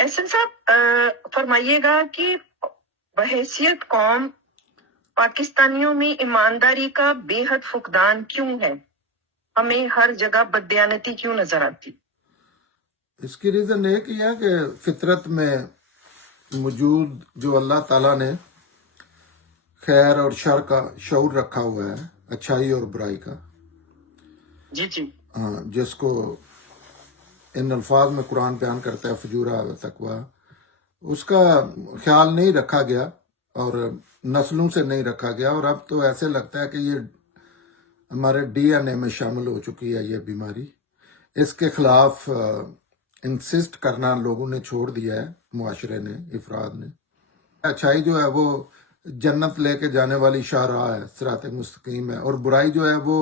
احسن صاحب فرمائیے گا کہ بحیثیت قوم پاکستانیوں میں ایمانداری کا بے حد فقدان کیوں ہے؟ ہمیں ہر جگہ بددیانتی کیوں نظر آتی؟ اس کی ریزن ایک ہی ہے کہ فطرت میں موجود جو اللہ تعالیٰ نے خیر اور شر کا شعور رکھا ہوا ہے، اچھائی اور برائی کا، جی جی جس کو ان الفاظ میں قرآن بیان کرتا ہے فجورہ و تقویٰ، اس کا خیال نہیں رکھا گیا اور نسلوں سے نہیں رکھا گیا، اور اب تو ایسے لگتا ہے کہ یہ ہمارے ڈی این اے میں شامل ہو چکی ہے یہ بیماری۔ اس کے خلاف انسسٹ کرنا لوگوں نے چھوڑ دیا ہے، معاشرے نے، افراد نے۔ اچھائی جو ہے وہ جنت لے کے جانے والی شاہراہ ہے، صراط مستقیم ہے، اور برائی جو ہے وہ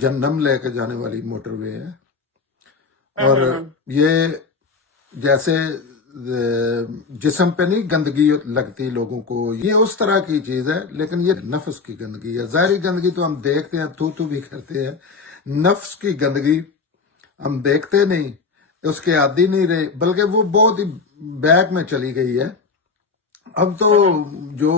جہنم لے کے جانے والی موٹر وے ہے۔ اور یہ جیسے جسم پہ نہیں گندگی لگتی لوگوں کو، یہ اس طرح کی چیز ہے، لیکن یہ نفس کی گندگی ہے۔ ظاہری گندگی تو ہم دیکھتے ہیں، تو بھی کرتے ہیں، نفس کی گندگی ہم دیکھتے نہیں، اس کے عادی نہیں رہے، بلکہ وہ بہت ہی بیک میں چلی گئی ہے۔ اب تو جو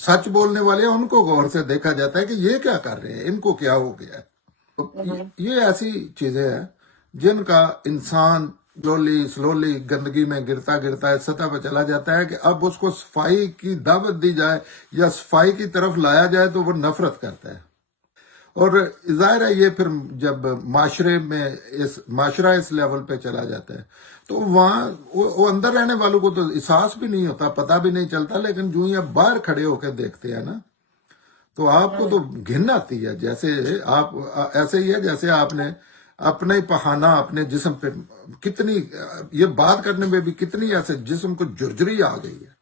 سچ بولنے والے ہیں ان کو غور سے دیکھا جاتا ہے کہ یہ کیا کر رہے ہیں، ان کو کیا ہو گیا ہے۔ یہ ایسی چیزیں ہیں جن کا انسان سلولی گندگی میں گرتا گرتا ہے، سطح پہ چلا جاتا ہے کہ اب اس کو صفائی کی دعوت دی جائے یا صفائی کی طرف لایا جائے تو وہ نفرت کرتا ہے۔ اور ظاہر ہے یہ پھر جب معاشرہ اس لیول پہ چلا جاتا ہے تو وہاں وہ اندر رہنے والوں کو تو احساس بھی نہیں ہوتا، پتہ بھی نہیں چلتا، لیکن جو ہی آپ باہر کھڑے ہو کے دیکھتے ہیں نا تو آپ کو تو گھن آتی ہے، جیسے آپ ایسے ہی ہے جیسے آپ نے اپنے پخانہ اپنے جسم پہ کتنی، یہ بات کرنے میں بھی کتنی ایسے جسم کو جرجری آ گئی ہے۔